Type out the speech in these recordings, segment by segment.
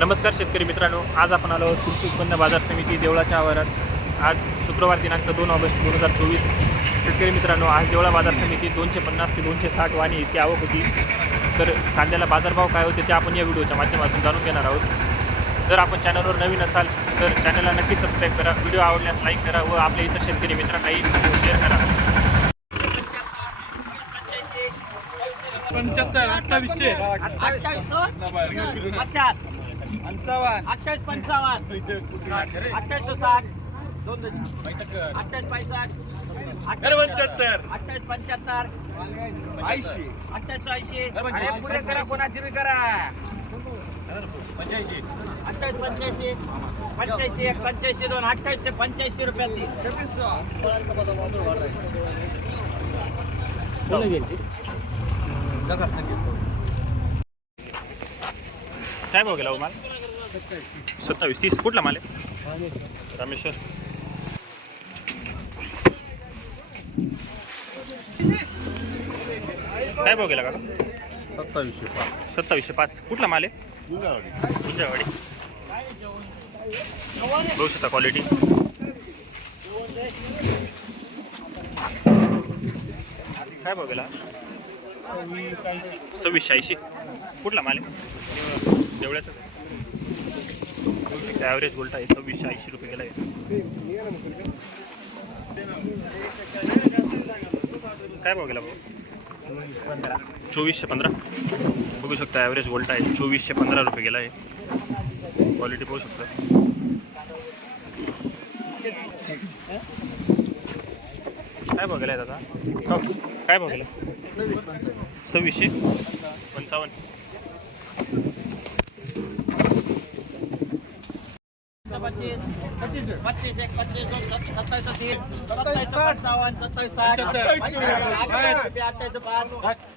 नमस्कार शेतकरी मित्रांनो आज आपण आलो कृषी उत्पन्न बाजार समिती देवळाच्या आवारात. आज शुक्रवार दिनांक दोन ऑगस्ट दोन हजार चोवीस. शेतकरी मित्रांनो आज देवळा बाजार समिती दोनशे पन्नास ते दोनशे साठ वाणी इतकी आवक होती. तर कांद्याला बाजारभाव काय होते ते आपण या व्हिडिओच्या माध्यमातून जाणून घेणार आहोत. जर आपण चॅनलवर नवीन असाल तर चॅनलला नक्की सबस्क्राईब करा व्हिडिओ आवडल्यास लाईक करा व आपल्या इतर शेतकरी मित्रांनाही शेअर करा. पंच्याहत्तर अठ्ठावीसशे. अठ्ठावीस पचास पंचावन्न. अठ्ठावीस पंचावन्न. अठ्ठावीस साठ दोन अठ्ठावीस पैसठ. पंच्याहत्तर. अठ्ठावीस पंच्याहत्तर. ऐंशी. अठ्ठावीस ऐंशी. अरे पुरे करा कोणाची बी करा. पंच्याऐंशी. अठ्ठावीस पंच्याऐंशी. पंच्याऐंशी एक पंच्याऐंशी दोन अठ्ठावीसशे पंच्याऐंशी रुपयात काय भाव गेला हो माल? सत्तावीस. तीस. कुठला माल आहे? रामेश्वर. काय भाव गेला का सत्तावीसशे पाच. सत्तावीसशे पाच कुठला माल आहे? गुंजावाडी गुंजावाडी बघू शकता क्वालिटी काय भाव गेला? सव्वीसशे ऐंशी. कुठला माल आहे? देवळ्याचं ॲव्हरेज गोल्ट आहे सव्वीसशे ऐंशी रुपये गेला आहे काय भाव गेला भाऊ? चोवीसशे पंधरा. बघू शकता ॲव्हरेज वोल्ट आहे चोवीसशे पंधरा रुपये गेला आहे क्वालिटी पाहू शकता. काय बघायला दादा? काय बघायला सव्वीसशे? पंचावन्न. पच्चीस एक पच्चीस दोन सत- सत्तावीस तीन सत्तावीस पंचावन्न सत्तावीस साठ अठ्ठावीस अठ्ठावीस पाच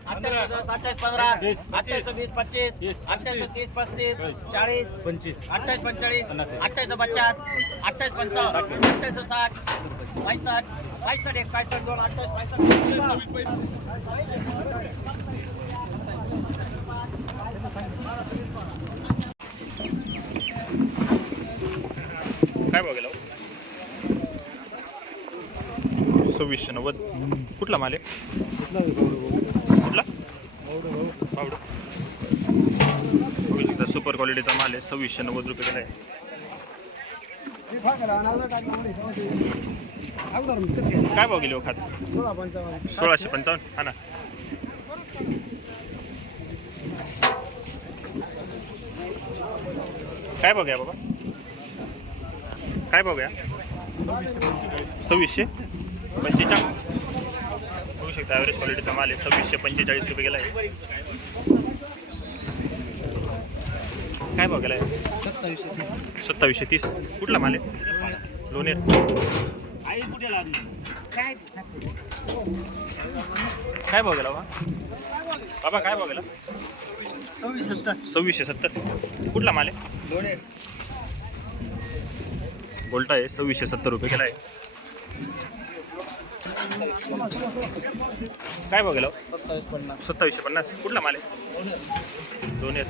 अठ्ठावीस अठ्ठावीस पंधरा अठ्ठावीस वीस पच्चीस अठ्ठावीस तीस पस्तीस चाळीस पंचवीस अठ्ठावीस पंचेचाळीस अठ्ठावीस पचास अठ्ठावीस पंचावन्न अठ्ठावीस साठ पैसठ पैसठ एक पैसठ दोन अठ्ठावीस पैसठ काय बघायला सव्वीसशे नव्वद. कुठला माल आहे? कुठला? पावडं सुपर क्वालिटीचा माल आहे. सव्वीसशे नव्वद रुपये गेला आहे काय भाव गेले हो खात? सोळाशे पंचावन्न. हा ना. काय बघूया बाबा? काय बघूया? सव्वीसशे पंचेचाळीस. बघू शकता ॲव्हरेज क्वालिटीचा माल आहे. सव्वीसशे पंचेचाळीस रुपये गेला आहे. काय भाव गेला आहे? सत्तावीसशे तीस. कुठला माल आहे? लोणेर. काय भाव गेला बाबा बाबा काय भाव गेला? सव्वीसशे सत्तर. कुठला माल आहे? बोल्ट आहे सव्वीसशे सत्तर रुपये गेला आहे. काय बघायला? सत्तावीस पन्नास सत्तावीसशे पन्नास. कुठला माल आहे? दोन आहेत.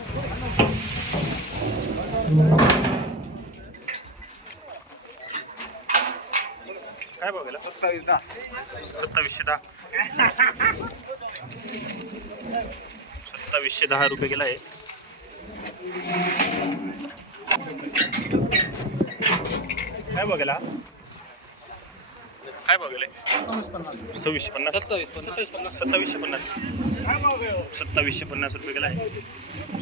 काय बघायला? सत्तावीस दहा सत्तावीसशे दहा. सत्तावीसशे दहा रुपये गेला आहे. काय बघायला? काय बघायला? सव्वीसशे पन्नास. सत्तावीस पन्नास. सत्तावीसशे पन्नास. सत्तावीसशे पन्नास रुपये गेला आहे.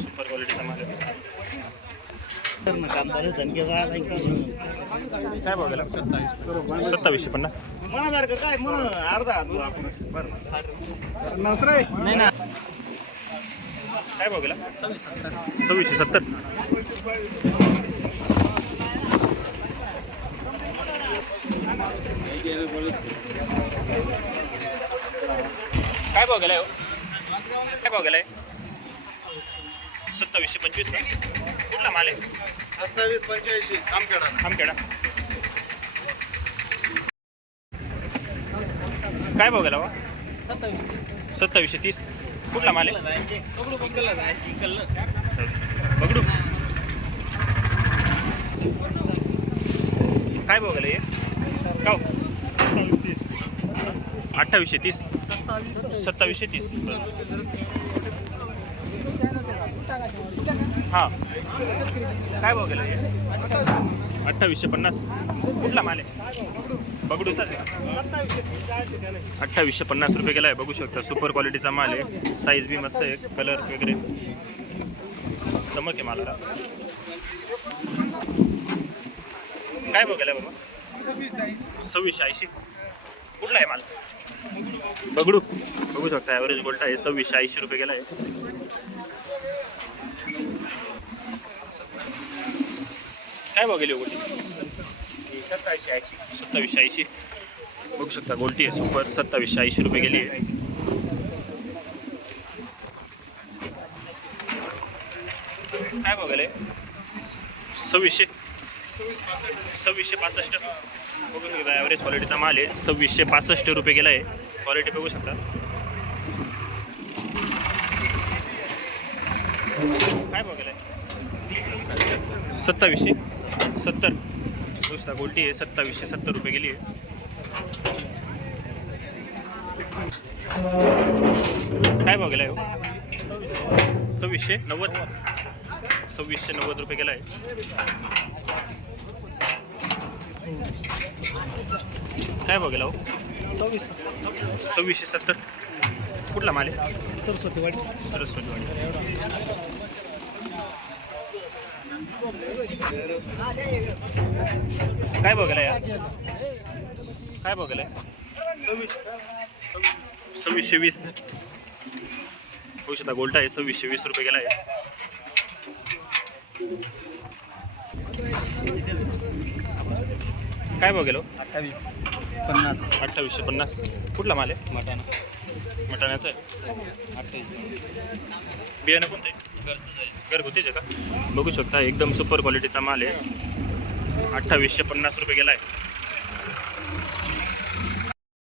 सुपर क्वालिटीचा माल काय बघायला? सत्तावीसशे पन्नास. काय? अर्धा पन्नास रे. काय बघायला? सव्वीसशे सत्तर. काय भाव गेलाय हो? काय भाव गेलाय? सत्तावीसशे पंचवीस कुठला माल आहे? सत्तावीस पंच्याऐंशी आमखेडा. आमखेडा. काय भाव गेला सत्तावीस सत्तावीसशे तीस. कुठला माल आहे? बघडू काय भाव गेला हे? का अठ्ठावीसशे तीस. सत्तावीसशे तीस. हां. काय भाव हे? अठ्ठावीसशे पन्नास. कुठला माल आहे? बगडूचाच अठ्ठावीसशे पन्नास रुपये गेला आहे. बघू शकता सुपर क्वालिटीचा माल आहे. साईज बी मस्त आहे. कलर वगैरे. चमक आहे मालाला. काय बघायला बाबा? सव्वीसशे ऐंशी. कुठला आहे माल? बगडू. बघू शकता ॲव्हरेज गोल्ट आहे. सव्वीसशे ऐंशी रुपये गेला आहे. काय बघेल गोल्टी सत्तावीसशे ऐंशी. सत्तावीसशे ऐंशी. बघू शकता गोल्टी आहे सुपर सत्तावीसशे ऐंशी रुपये गेली आहे. काय बघायला सव्वीसशे. सव्वीसशे पासष्ट. बघू शकता ॲव्हरेज क्वालिटीचा माल आहे. सव्वीसशे पासष्ट रुपये गेला आहे क्वालिटी बघू शकता. काय बघायला सत्तावीसशे. सत्तर. बघू गोल्टी आहे सत्तावीसशे सत्तर रुपये गेली आहे. काय बघायला हो? सव्वीसशे नव्वद. सव्वीसशे नव्वद रुपये गेला आहे काय बघायला हो? सव्वीस. सव्वीसशे सत्तर. कुठला माल आहे? सरस्वती वाडी. सरस्वती वाडी. काय बघायला यार काय बघायला सव्वीसशे वीस. होऊ शकता गोल्टा आहे. सव्वीसशे वीस रुपये गेला आहे काय बघेल हो? अठ्ठावीस. पन्नास. अठ्ठावीसशे पन्नास. कुठला माल आहे? मटाणा. मटाण्याचं आहे? अठ्ठावीस. बियाणं कोणतं? आहे घरगुतीच आहे का? बघू शकता एकदम सुपर क्वालिटीचा माल आहे. अठ्ठावीसशे पन्नास रुपये गेला आहे